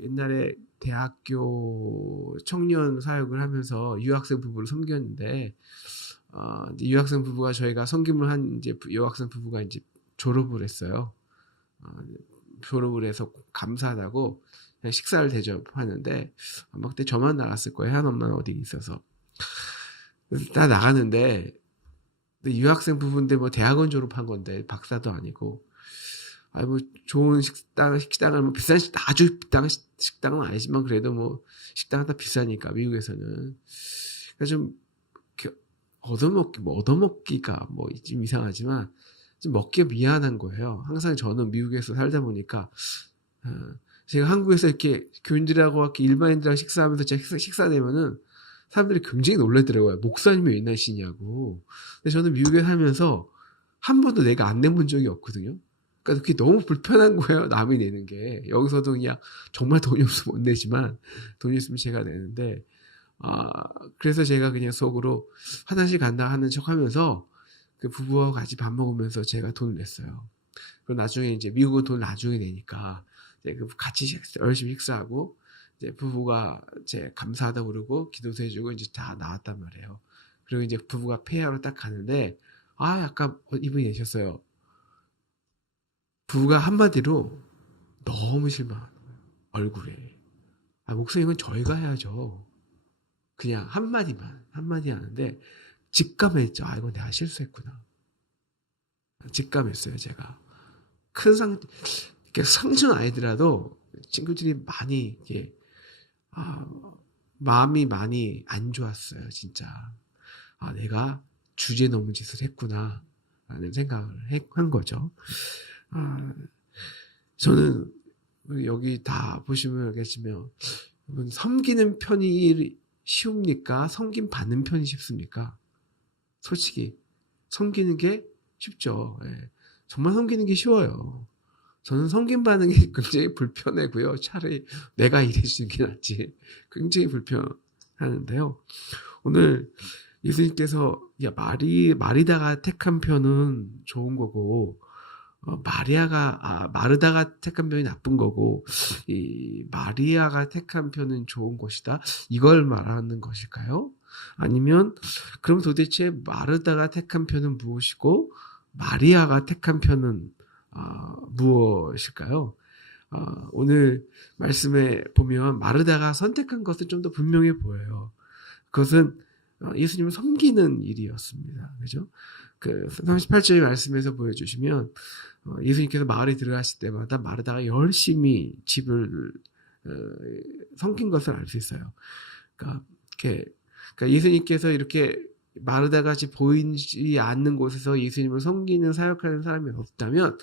옛날에 대학교 청년 사역을 하면서 유학생 부부를 섬겼는데, 이제 유학생 부부가 저희가 섬김을 한 이제 유학생 부부가 이제 졸업을 했어요. 졸업을 해서 감사하다고 그냥 식사를 대접하는데, 아마 그때 저만 나갔을 거예요. 한 엄마는 어디 있어서. 그래서 다 나가는데, 유학생 부부인데 뭐 대학원 졸업한 건데 박사도 아니고, 뭐 좋은 식당을 뭐 비싼 아주 비싼 식당은 아니지만 그래도 뭐 식당은 다 비싸니까 미국에서는. 그래서 좀 얻어먹기가 뭐 좀 이상하지만 좀 먹기가 미안한 거예요. 항상 저는 미국에서 살다 보니까 제가 한국에서 이렇게 교인들하고 이렇게 일반인들하고 식사하면서 제가 식사 내면은 사람들이 굉장히 놀라더라고요. 목사님이 왜 나시냐고. 근데 저는 미국에 살면서 한 번도 내가 안 내본 적이 없거든요. 그러니까 그게 너무 불편한 거예요. 남이 내는 게. 여기서도 그냥 정말 돈이 없으면 못 내지만 돈이 있으면 제가 내는데, 그래서 제가 그냥 속으로 화장실 간다 하는 척 하면서 그 부부와 같이 밥 먹으면서 제가 돈을 냈어요. 그리고 나중에 이제 미국은 돈 나중에 내니까 이제 같이 열심히 식사하고 이제 부부가 이제 감사하다고 그러고 기도도 해주고 이제 다 나왔단 말이에요. 그리고 이제 부부가 페이하러 딱 가는데, 약간 이분이 내셨어요. 부부가 한마디로 너무 실망하는 거예요. 얼굴에. 목사님은 저희가 해야죠. 그냥 한마디 하는데 직감했죠. 이거 내가 실수했구나. 직감했어요, 제가. 상처는 아니더라도 친구들이 많이 마음이 많이 안 좋았어요, 진짜. 내가 주제 넘은 짓을 했구나 라는 생각을 한 거죠. 저는 여기 다 보시면 알겠지만 섬기는 편이 쉬웁니까? 섬김 받는 편이 쉽습니까? 솔직히 섬기는 게 쉽죠. 예. 정말 섬기는 게 쉬워요. 저는 섬김 받는 게 굉장히 불편하고요. 차라리 내가 일해주는 게 낫지. 굉장히 불편하는데요. 오늘 예수님께서 마리다가 택한 편은 좋은 거고, 마르다가 택한 편이 나쁜 거고, 이 마리아가 택한 편은 좋은 것이다. 이걸 말하는 것일까요? 아니면 그럼 도대체 마르다가 택한 편은 무엇이고 마리아가 택한 편은 무엇일까요? 오늘 말씀에 보면 마르다가 선택한 것은 좀 더 분명해 보여요. 그것은 예수님을 섬기는 일이었습니다. 그죠? 그 38절의 말씀에서 보여주시면 예수님께서 마을에 들어가실 때마다 마르다가 열심히 집을 섬긴 것을 알 수 있어요. 그러니까 예수님께서 이렇게 마르다같이 보이지 않는 곳에서 예수님을 섬기는 사역하는 사람이 없다면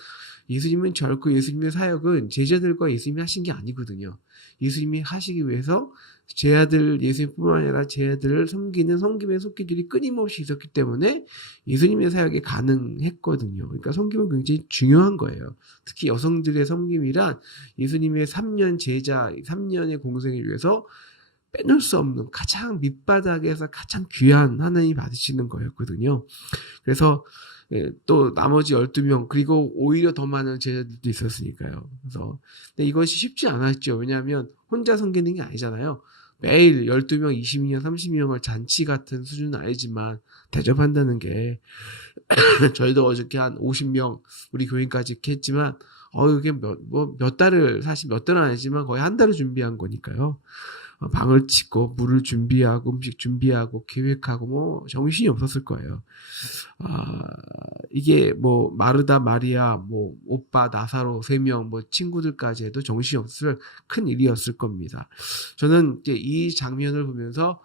예수님은 결코 예수님의 사역은 제자들과 예수님이 하신 게 아니거든요. 예수님이 하시기 위해서 제자들 예수님뿐만 아니라 제자들을 섬기는 섬김의 손길들이 끊임없이 있었기 때문에 예수님의 사역이 가능했거든요. 그러니까 섬김은 굉장히 중요한 거예요. 특히 여성들의 섬김이란 예수님의 3년 제자, 3년의 공생을 위해서 빼놓을 수 없는 가장 밑바닥에서 가장 귀한 하나님이 받으시는 거였거든요. 그래서 또 나머지 12명 그리고 오히려 더 많은 제자들도 있었으니까요. 그래서 근데 이것이 쉽지 않았죠. 왜냐하면 혼자 섬기는 게 아니잖아요. 매일 12명, 20명, 30명을 잔치 같은 수준은 아니지만 대접한다는 게 저희도 어저께 한 50명 우리 교인까지 이렇게 했지만 이게 몇 달을 사실 몇 달은 아니지만 거의 한 달을 준비한 거니까요. 방을 짓고 물을 준비하고 음식 준비하고 계획하고 뭐 정신이 없었을 거예요. 이게 뭐 마르다, 마리아, 뭐 오빠, 나사로 3명 뭐 친구들까지 해도 정신이 없을 큰 일이었을 겁니다. 저는 이 장면을 보면서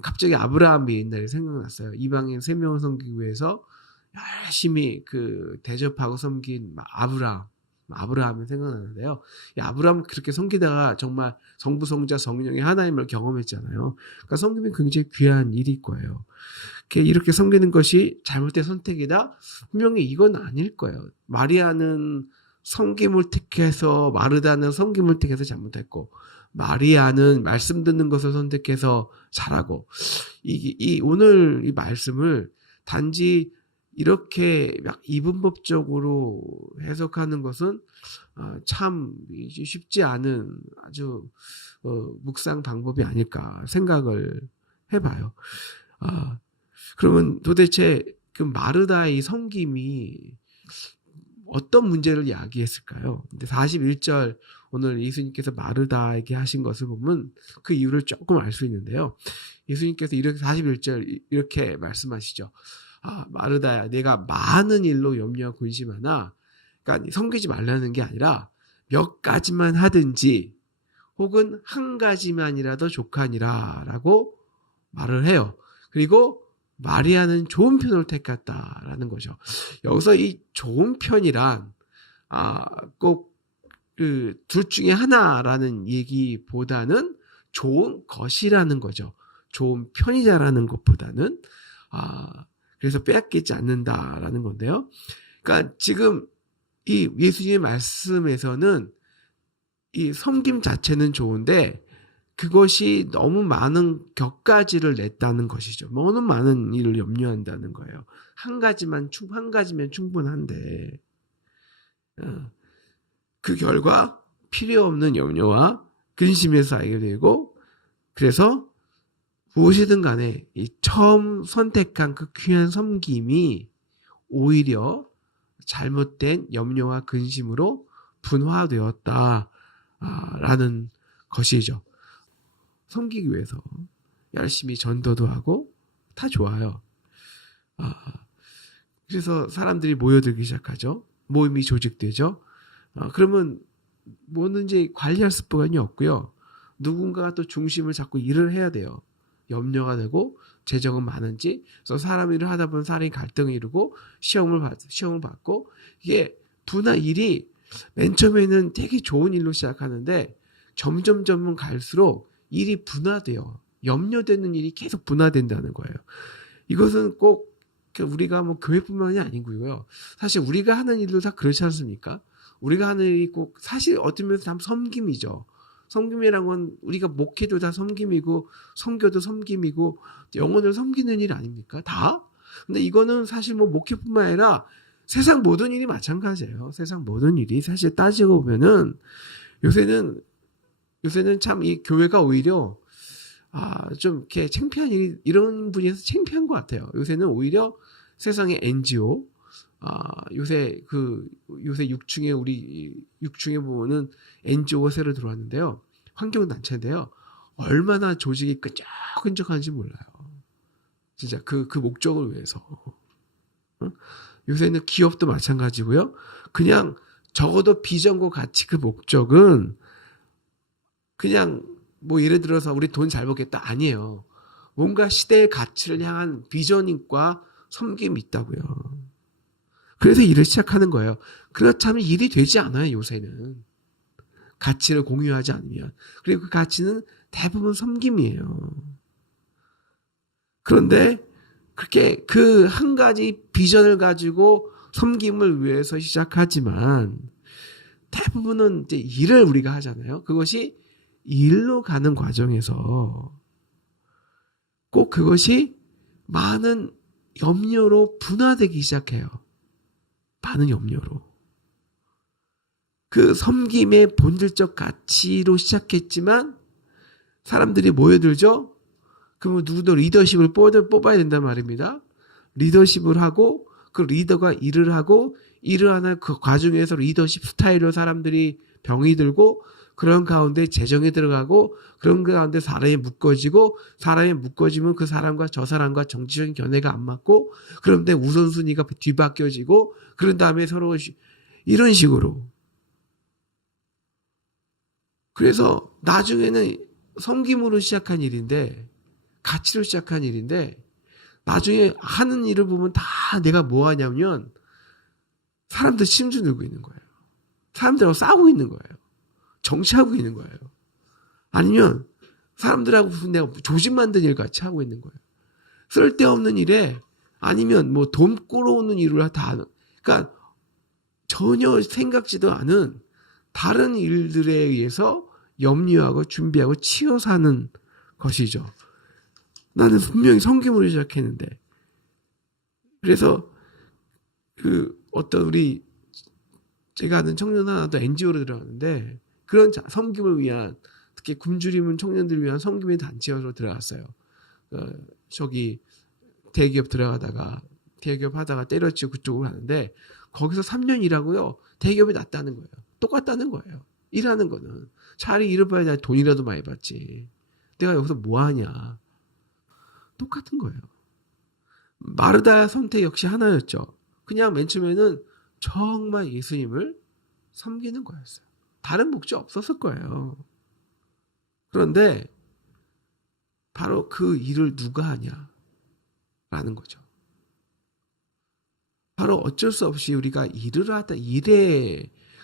갑자기 아브라함이 옛날에 생각났어요. 이방인 3명을 섬기기 위해서 열심히 대접하고 섬긴 아브라함이 생각나는데요. 이 아브라함은 그렇게 섬기다가 정말 성부, 성자, 성령의 하나님을 경험했잖아요. 그러니까 섬김이 굉장히 귀한 일일 거예요. 이렇게 섬기는 것이 잘못된 선택이다? 분명히 이건 아닐 거예요. 마리아는 섬김을 택해서, 마르다는 섬김을 택해서 잘못했고, 마리아는 말씀 듣는 것을 선택해서 잘하고, 오늘 이 말씀을 단지 이렇게 막 이분법적으로 해석하는 것은 참 쉽지 않은 아주 묵상 방법이 아닐까 생각을 해봐요. 그러면 도대체 그 마르다의 섬김이 어떤 문제를 야기했을까요? 근데 41절 오늘 예수님께서 마르다에게 하신 것을 보면 그 이유를 조금 알 수 있는데요. 예수님께서 이렇게 41절 이렇게 말씀하시죠. 마르다야, 내가 많은 일로 염려하고 근심하나, 그러니까 섬기지 말라는 게 아니라 몇 가지만 하든지 혹은 한 가지만이라도 족하니라라고 말을 해요. 그리고 마리아는 좋은 편을 택했다라는 거죠. 여기서 이 좋은 편이란 꼭 그 둘 중에 하나라는 얘기보다는 좋은 것이라는 거죠. 좋은 편이자라는 것보다는 그래서 빼앗기지 않는다라는 건데요. 그러니까 지금 이 예수님의 말씀에서는 이 섬김 자체는 좋은데 그것이 너무 많은 격가지를 냈다는 것이죠. 너무 많은 일을 염려한다는 거예요. 한 가지면 충분한데 그 결과 필요 없는 염려와 근심에서 알게 되고, 그래서 무엇이든 간에 이 처음 선택한 그 귀한 섬김이 오히려 잘못된 염려와 근심으로 분화되었다라는 것이죠. 섬기기 위해서 열심히 전도도 하고 다 좋아요. 그래서 사람들이 모여들기 시작하죠. 모임이 조직되죠. 그러면 뭐든지 관리할 수밖에 없고요. 누군가가 또 중심을 잡고 일을 해야 돼요. 염려가 되고 재정은 많은지, 그래서 사람 일을 하다 보면 사람이 갈등을 이루고 시험을 받고, 이게 일이 맨 처음에는 되게 좋은 일로 시작하는데 점점 갈수록 일이 분화돼요. 염려되는 일이 계속 분화된다는 거예요. 이것은 꼭 우리가 뭐 교회뿐만이 아니고요. 사실 우리가 하는 일도 다 그렇지 않습니까? 우리가 하는 일이 꼭 사실 어떤 면에서 다 섬김이죠. 섬김이란 건 우리가 목회도 다 섬김이고 선교도 섬김이고 영혼을 섬기는 일 아닙니까? 다? 근데 이거는 사실 뭐 목회뿐만 아니라 세상 모든 일이 마찬가지예요. 세상 모든 일이 사실 따지고 보면은 요새는 참 이 교회가 오히려 좀 이렇게 창피한 일이 이런 분야에서 창피한 것 같아요. 요새는 오히려 세상의 NGO 요새 6층에 우리 6층에 보면은 NGO가 새로 들어왔는데요. 환경단체인데요. 얼마나 조직이 끈적끈적한지 몰라요. 진짜 그 목적을 위해서. 요새는 기업도 마찬가지고요. 그냥 적어도 비전과 가치 그 목적은 그냥 뭐 예를 들어서 우리 돈 잘 벌겠다 아니에요. 뭔가 시대의 가치를 향한 비전과 섬김이 있다고요. 그래서 일을 시작하는 거예요. 그렇다면 일이 되지 않아요, 요새는. 가치를 공유하지 않으면. 그리고 그 가치는 대부분 섬김이에요. 그런데 그렇게 그 한 가지 비전을 가지고 섬김을 위해서 시작하지만 대부분은 이제 일을 우리가 하잖아요. 그것이 일로 가는 과정에서 꼭 그것이 많은 염려로 분화되기 시작해요. 많은 염려로. 그 섬김의 본질적 가치로 시작했지만 사람들이 모여들죠. 그러면 누구도 리더십을 뽑아야 된단 말입니다. 리더십을 하고 그 리더가 일을 하고 일을 하는 그 과정에서 리더십 스타일로 사람들이 병이 들고 그런 가운데 재정이 들어가고 그런 가운데 사람이 묶어지고 사람이 묶어지면 그 사람과 저 사람과 정치적인 견해가 안 맞고 그런데 우선순위가 뒤바뀌어지고 그런 다음에 서로 이런 식으로. 그래서 나중에는 섬김으로 시작한 일인데 가치로 시작한 일인데 나중에 하는 일을 보면 다 내가 뭐 하냐면 사람들 심주 들고 있는 거예요. 사람들하고 싸우고 있는 거예요. 정치하고 있는 거예요. 아니면 사람들하고 무슨 내가 조직 만든 일 같이 하고 있는 거예요. 쓸데없는 일에 아니면 뭐 돈 끌어오는 일을 다 하는. 그러니까 전혀 생각지도 않은 다른 일들에 의해서 염려하고 준비하고 치여 사는 것이죠. 나는 분명히 섬김으로 시작했는데 그래서 어떤 제가 아는 청년 하나도 NGO로 들어갔는데 그런 섬김을 위한 특히 굶주림은 청년들을 위한 섬김의 단체로 들어갔어요. 저기 대기업 들어가다가 대기업 하다가 때려치고 그쪽으로 가는데 거기서 3년 일하고요. 대기업이 낫다는 거예요. 똑같다는 거예요. 일하는 거는. 차라리 일을 봐야 내 돈이라도 많이 받지. 내가 여기서 뭐 하냐. 똑같은 거예요. 마르다 선택 역시 하나였죠. 그냥 맨 처음에는 정말 예수님을 섬기는 거였어요. 다른 목적 없었을 거예요. 그런데 바로 그 일을 누가 하냐라는 거죠. 바로 어쩔 수 없이 우리가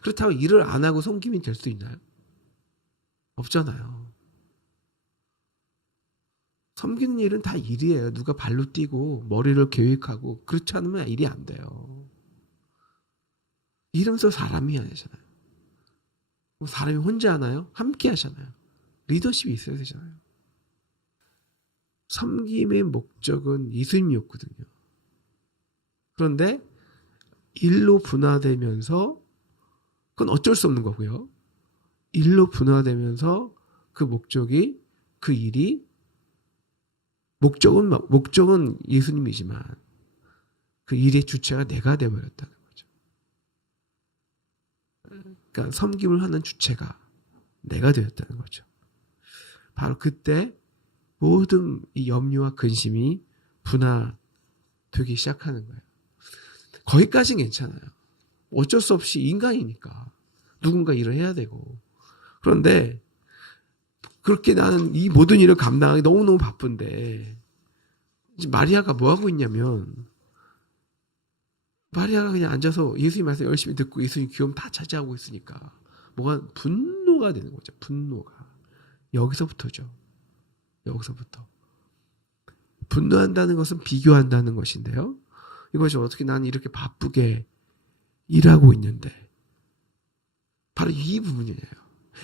그렇다고 일을 안 하고 섬김이 될 수 있나요? 없잖아요. 섬기는 일은 다 일이에요. 누가 발로 뛰고 머리를 계획하고 그렇지 않으면 일이 안 돼요. 이러면서 사람이 해야 되잖아요. 사람이 혼자 하나요? 함께 하잖아요. 리더십이 있어야 되잖아요. 섬김의 목적은 예수님이었거든요. 그런데 일로 분화되면서 그건 어쩔 수 없는 거고요. 일로 분화되면서 그 일이 목적은 예수님이지만 그 일의 주체가 내가 되어버렸다는 거죠. 그러니까 섬김을 하는 주체가 내가 되었다는 거죠. 바로 그때 모든 이 염려와 근심이 분화되기 시작하는 거예요. 거기까지는 괜찮아요. 어쩔 수 없이 인간이니까 누군가 일을 해야 되고. 그런데 그렇게 나는 이 모든 일을 감당하기 너무너무 바쁜데 마리아가 뭐 하고 있냐면 마리아가 그냥 앉아서 예수님 말씀 열심히 듣고 예수님 귀여움 다 차지하고 있으니까 뭐가 분노가 되는 거죠. 분노가. 여기서부터죠. 여기서부터. 분노한다는 것은 비교한다는 것인데요. 이것이 어떻게 나는 이렇게 바쁘게 일하고 있는데 바로 이 부분이에요.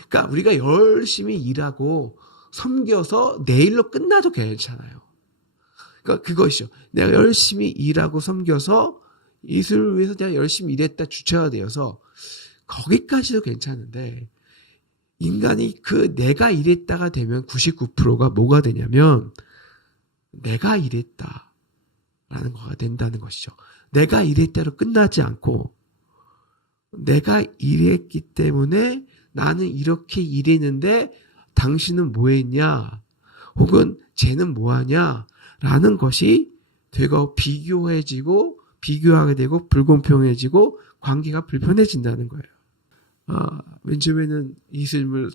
그러니까 우리가 열심히 일하고 섬겨서 내일로 끝나도 괜찮아요. 그러니까 그것이죠. 내가 열심히 일하고 섬겨서 예수를 위해서 내가 열심히 일했다 주체가 되어서 거기까지도 괜찮은데 인간이 내가 일했다가 되면 99%가 뭐가 되냐면 내가 일했다라는 거가 된다는 것이죠. 내가 일했다로 끝나지 않고 내가 일했기 때문에 나는 이렇게 일했는데 당신은 뭐 했냐? 혹은 쟤는 뭐 하냐? 라는 것이 되고 비교하게 되고 불공평해지고 관계가 불편해진다는 거예요. 맨 처음에는 예수님을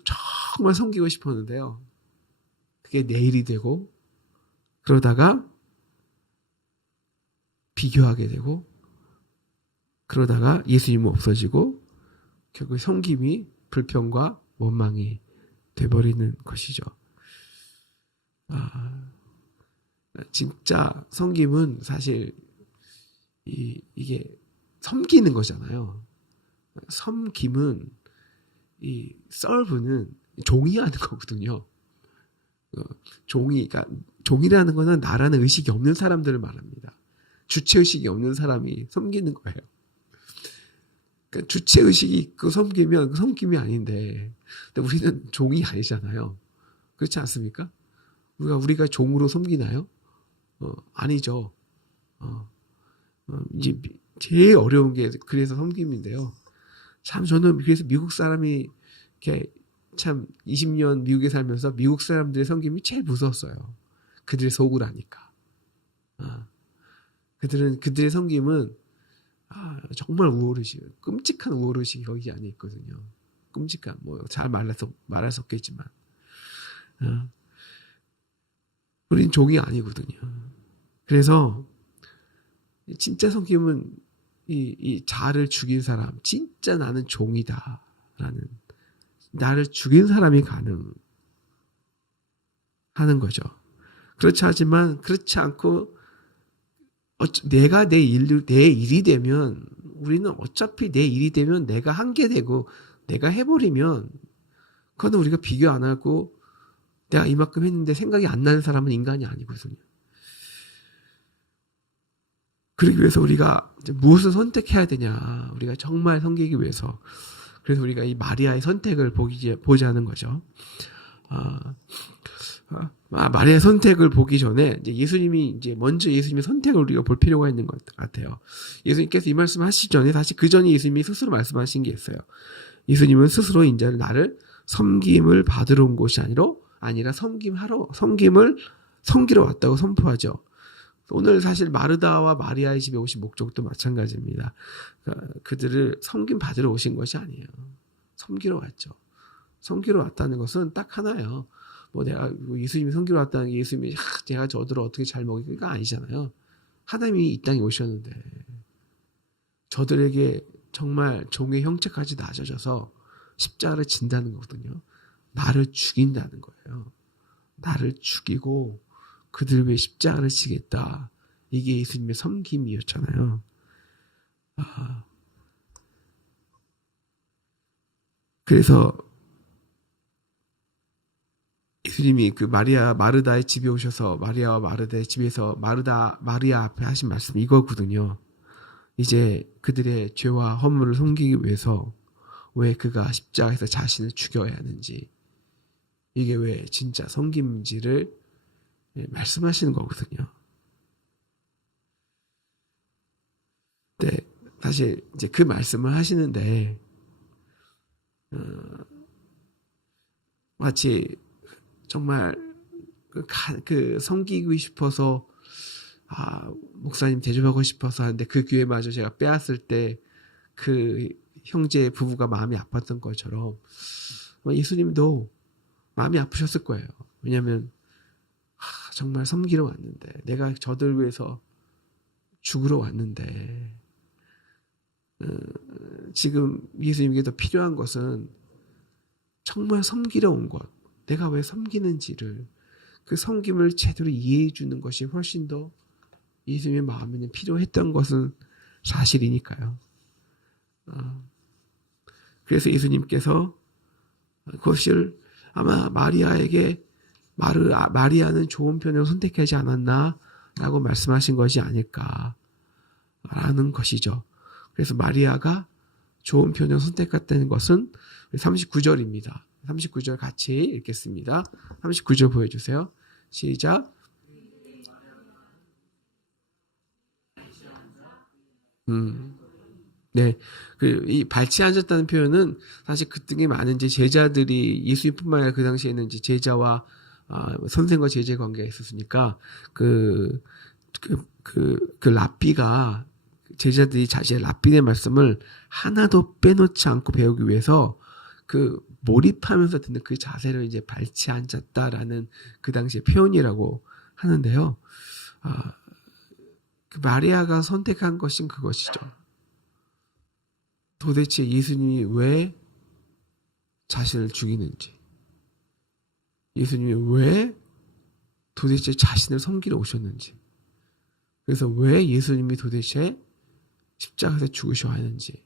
정말 섬기고 싶었는데요. 그게 내일이 되고 그러다가 비교하게 되고 그러다가 예수님은 없어지고 결국 섬김이 불평과 원망이 돼버리는 것이죠. 진짜 섬김은 사실 이게 섬기는 거잖아요. 섬김은 이 serve는 종이 하는 거거든요. 그러니까 종이라는 거는 나라는 의식이 없는 사람들을 말합니다. 주체의식이 없는 사람이 섬기는 거예요. 그러니까 주체의식이 있고 섬기면 그 섬김이 아닌데 근데 우리는 종이 아니잖아요. 그렇지 않습니까? 우리가 종으로 섬기나요? 아니죠. 이제 제일 어려운 게 그래서 섬김인데요. 참 저는 그래서 미국 사람이 이렇게 참 20년 미국에 살면서 미국 사람들의 섬김이 제일 무서웠어요. 그들의 속을 아니까. 그들의 섬김은 정말 우월의식, 끔찍한 우월의식이 거기 안에 있거든요. 끔찍한 잘 말할 수 없겠지만 우린 종이 아니거든요. 그래서 진짜 섬김은 이 자를 죽인 사람, 진짜 나는 종이다라는 나를 죽인 사람이 가능하는 거죠. 그렇지 않고 내가 내 일이 되면 우리는 어차피 내 일이 되면 내가 한 게 되고 내가 해버리면 그거는 우리가 비교 안 하고 내가 이만큼 했는데 생각이 안 나는 사람은 인간이 아니거든요. 그러기 위해서 우리가 이제 무엇을 선택해야 되냐. 우리가 정말 섬기기 위해서. 그래서 우리가 이 마리아의 선택을 보자는 거죠. 마리아의 선택을 보기 전에 이제 예수님이 먼저 예수님의 선택을 우리가 볼 필요가 있는 것 같아요. 예수님께서 이 말씀 하시기 전에 사실 그 전에 예수님이 스스로 말씀하신 게 있어요. 예수님은 스스로 이제 나를 섬김을 받으러 온 것이 아니라 섬김을 섬기러 왔다고 선포하죠. 오늘 사실 마르다와 마리아의 집에 오신 목적도 마찬가지입니다. 그들을 섬김 받으러 오신 것이 아니에요. 섬기러 왔죠. 섬기러 왔다는 것은 딱 하나예요. 내가 예수님이 섬기러 왔다는 게 예수님이 제가 저들을 어떻게 잘 먹이니까 아니잖아요. 하나님이 이 땅에 오셨는데 저들에게 정말 종의 형체까지 낮아져서 십자가를 진다는 거거든요. 나를 죽인다는 거예요. 나를 죽이고 그들 위해 십자가를 지겠다. 이게 예수님의 섬김이었잖아요. 그래서 예수님이 그 마르다의 집에 오셔서 마리아와 마르다의 집에서 마리아 앞에 하신 말씀이 이거거든요. 이제 그들의 죄와 허물을 섬기기 위해서 왜 그가 십자가에서 자신을 죽여야 하는지, 이게 왜 진짜 섬김인지를 말씀하시는 거거든요. 네, 사실 이제 그 말씀을 하시는데 마치 정말 그 섬기고 싶어서 목사님 대접하고 싶어서 하는데 그 기회마저 제가 빼앗을 때 그 형제 부부가 마음이 아팠던 것처럼 예수님도 마음이 아프셨을 거예요. 왜냐하면 정말 섬기러 왔는데, 내가 저들 위해서 죽으러 왔는데, 지금 예수님께 더 필요한 것은 정말 섬기러 온 것, 내가 왜 섬기는지를, 그 섬김을 제대로 이해해 주는 것이 훨씬 더 예수님의 마음에는 필요했던 것은 사실이니까요. 그래서 예수님께서 그것을 아마 마리아에게 마리아는 좋은 편을 선택하지 않았나 라고 말씀하신 것이 아닐까라는 것이죠. 그래서 마리아가 좋은 편을 선택했다는 것은 39절입니다. 39절 같이 읽겠습니다. 39절 보여주세요. 시작. 네. 이 발치에 앉았다는 표현은 사실 그 등에 많은 이제 제자들이 예수님뿐만 아니라 그 당시에는 이제 제자와 선생과 제자의 관계가 있었으니까 그 랍비가 제자들이 자신의 랍비의 말씀을 하나도 빼놓지 않고 배우기 위해서 그 몰입하면서 듣는 그 자세를 이제 발치에 앉았다라는 그 당시의 표현이라고 하는데요. 그 마리아가 선택한 것은 그것이죠. 도대체 예수님이 왜 자신을 죽이는지, 예수님이 왜 도대체 자신을 섬기러 오셨는지, 그래서 왜 예수님이 도대체 십자가에서 죽으셔야 하는지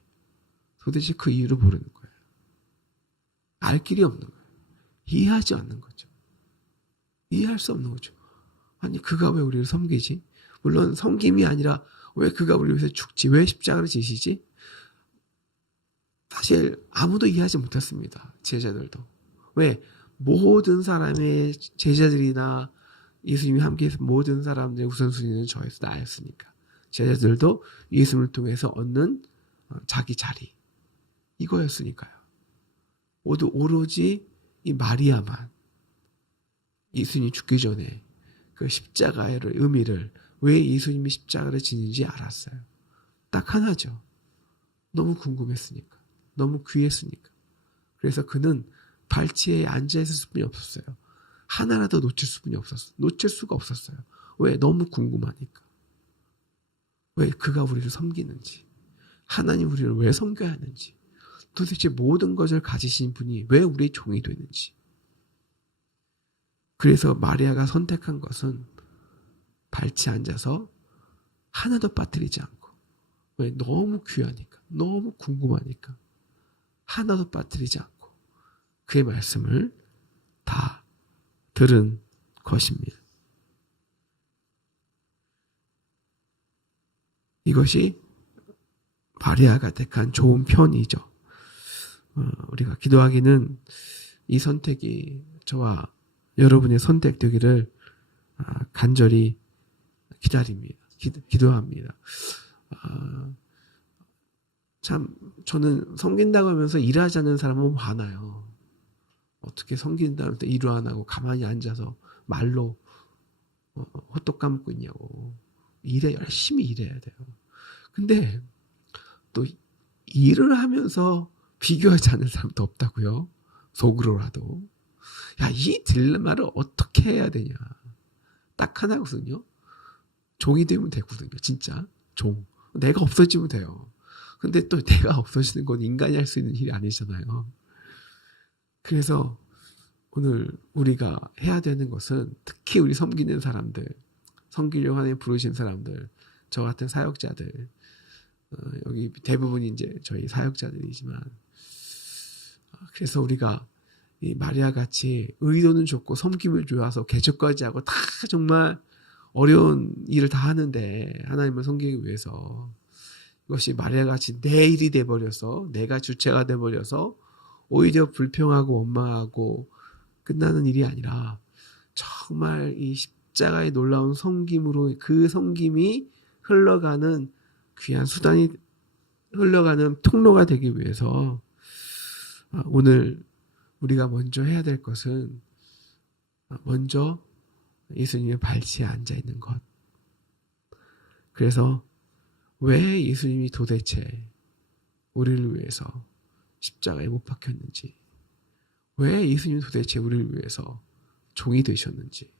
도대체 그 이유를 모르는 거예요. 알 길이 없는 거예요. 이해하지 않는 거죠. 이해할 수 없는 거죠. 아니 그가 왜 우리를 섬기지? 물론 섬김이 아니라 왜 그가 우리를 위해서 죽지? 왜 십자가를 지시지? 사실 아무도 이해하지 못했습니다. 제자들도. 왜? 모든 사람의 제자들이나 예수님이 함께해서 모든 사람들의 우선순위는 저에서 나였으니까. 제자들도 예수님을 통해서 얻는 자기 자리, 이거였으니까요. 모두 오로지 이 마리아만 예수님이 죽기 전에 그 십자가의 의미를, 왜 예수님이 십자가를 지는지 알았어요. 딱 하나죠. 너무 궁금했으니까. 너무 귀했으니까. 그래서 그는 발치에 앉아있을 수뿐이 없었어요. 하나라도 놓칠 수가 없었어요. 왜? 너무 궁금하니까. 왜 그가 우리를 섬기는지, 하나님 우리를 왜 섬겨야 하는지, 도대체 모든 것을 가지신 분이 왜 우리의 종이 되는지. 그래서 마리아가 선택한 것은 발치에 앉아서 하나도 빠뜨리지 않고, 왜? 너무 귀하니까, 너무 궁금하니까 하나도 빠뜨리지 않고 그의 말씀을 다 들은 것입니다. 이것이 마리아가 택한 좋은 편이죠. 우리가 기도하기는 이 선택이 저와 여러분의 선택되기를 간절히 기다립니다. 기도합니다. 참 저는 섬긴다고 하면서 일하지 않는 사람은 많아요. 어떻게 섬긴다면서 일을 안 하고 가만히 앉아서 말로 헛똑 까먹고 있냐고. 열심히 일해야 돼요. 근데 또 일을 하면서 비교하지 않는 사람도 없다고요. 속으로라도. 야, 이 딜레마를 어떻게 해야 되냐. 딱 하나거든요. 종이 되면 되거든요. 진짜. 종. 내가 없어지면 돼요. 근데 또 내가 없어지는 건 인간이 할 수 있는 일이 아니잖아요. 그래서 오늘 우리가 해야 되는 것은 특히 우리 섬기는 사람들, 섬기려고 하나님 부르신 사람들, 저 같은 사역자들, 여기 대부분이 이제 저희 사역자들이지만, 그래서 우리가 이 마리아 같이 의도는 좋고 섬김을 좋아서 개척까지 하고 다 정말 어려운 일을 다 하는데 하나님을 섬기기 위해서 이것이 마리아 같이 내 일이 돼버려서 내가 주체가 돼버려서 오히려 불평하고 원망하고 끝나는 일이 아니라 정말 이 십자가의 놀라운 섬김으로 그 섬김이 흘러가는 귀한 수단이 흘러가는 통로가 되기 위해서 오늘 우리가 먼저 해야 될 것은 먼저 예수님의 발치에 앉아있는 것. 그래서 왜 예수님이 도대체 우리를 위해서 십자가에 못 박혔는지, 왜 예수님이 도대체 우리를 위해서 종이 되셨는지,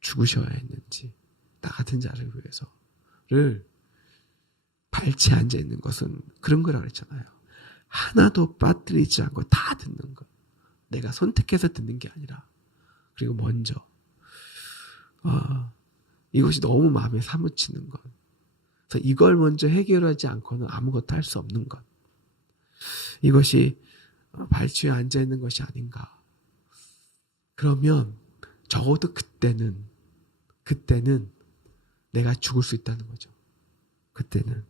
죽으셔야 했는지, 나 같은 자를 위해서를 발치에 앉아있는 것은 그런 거라고 그랬잖아요. 하나도 빠뜨리지 않고 다 듣는 것. 내가 선택해서 듣는 게 아니라, 그리고 먼저 이것이 너무 마음에 사무치는 것. 그래서 이걸 먼저 해결하지 않고는 아무것도 할 수 없는 것. 이것이 발치에 앉아있는 것이 아닌가. 그러면 적어도 그때는 내가 죽을 수 있다는 거죠. 그때는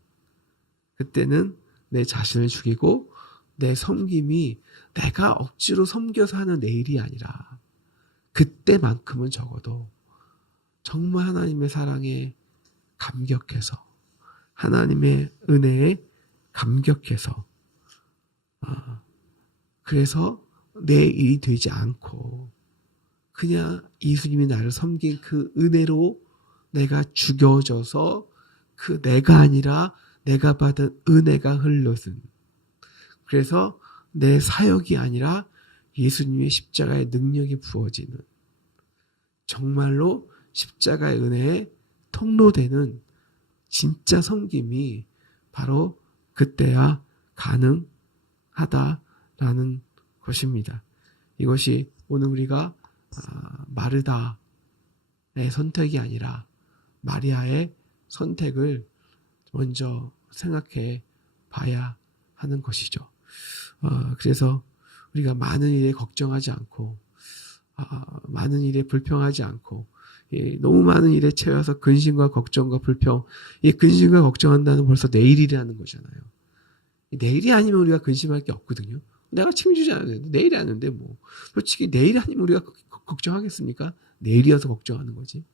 내 자신을 죽이고 내 섬김이 내가 억지로 섬겨서 하는 내 일이 아니라 그때만큼은 적어도 정말 하나님의 사랑에 감격해서 하나님의 은혜에 감격해서 그래서 내 일이 되지 않고 그냥 예수님이 나를 섬긴 그 은혜로 내가 죽여져서 그 내가 아니라 내가 받은 은혜가 흘러든 그래서 내 사역이 아니라 예수님의 십자가의 능력이 부어지는 정말로 십자가의 은혜에 통로되는 진짜 섬김이 바로 그때야 가능하다라는 것입니다. 이것이 오늘 우리가 마르다의 선택이 아니라 마리아의 선택을 먼저 생각해 봐야 하는 것이죠. 그래서 우리가 많은 일에 걱정하지 않고 많은 일에 불평하지 않고 너무 많은 일에 채워서 근심과 걱정과 불평, 이 근심과 걱정한다는 벌써 내일이라는 거잖아요. 내일이 아니면 우리가 근심할 게 없거든요. 내가 책임지지 않아도 되는데 내일이 아닌데 뭐 솔직히 내일 아니면 우리가 걱정하겠습니까? 내일이어서 걱정하는 거지.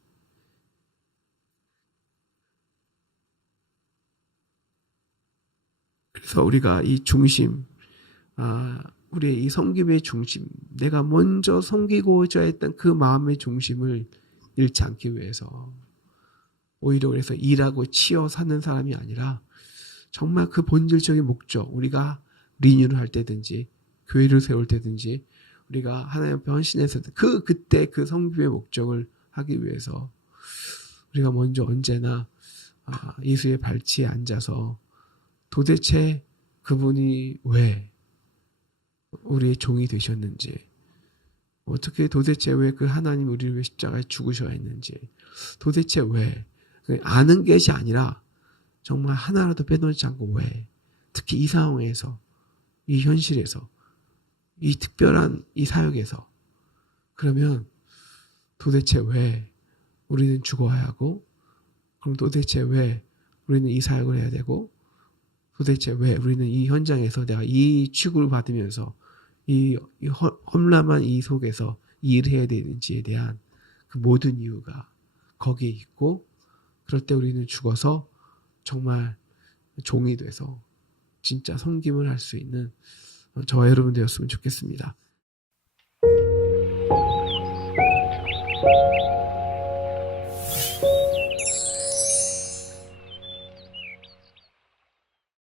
그래서 우리가 이 중심, 우리의 이 섬김의 중심, 내가 먼저 섬기고자 했던 그 마음의 중심을 잃지 않기 위해서 오히려 그래서 일하고 치여 사는 사람이 아니라 정말 그 본질적인 목적, 우리가 리뉴를 할 때든지 교회를 세울 때든지 우리가 하나님 앞에 헌신해서 그때 그 섬김의 목적을 하기 위해서 우리가 먼저 언제나 예수의 발치에 앉아서 도대체 그분이 왜 우리의 종이 되셨는지, 어떻게 도대체 왜 그 하나님 우리를 위해 십자가에 죽으셔야 했는지, 도대체 왜 아는 것이 아니라 정말 하나라도 빼놓지 않고 왜, 특히 이 상황에서, 이 현실에서, 이 특별한 이 사역에서, 그러면 도대체 왜 우리는 죽어야 하고, 그럼 도대체 왜 우리는 이 사역을 해야 되고 도대체 왜 우리는 이 현장에서 내가 이 취급을 받으면서 이 험난한 이 속에서 이 일을 해야 되는지에 대한 그 모든 이유가 거기에 있고 그럴 때 우리는 죽어서 정말 종이 돼서 진짜 섬김을 할 수 있는 저와 여러분 되었으면 좋겠습니다.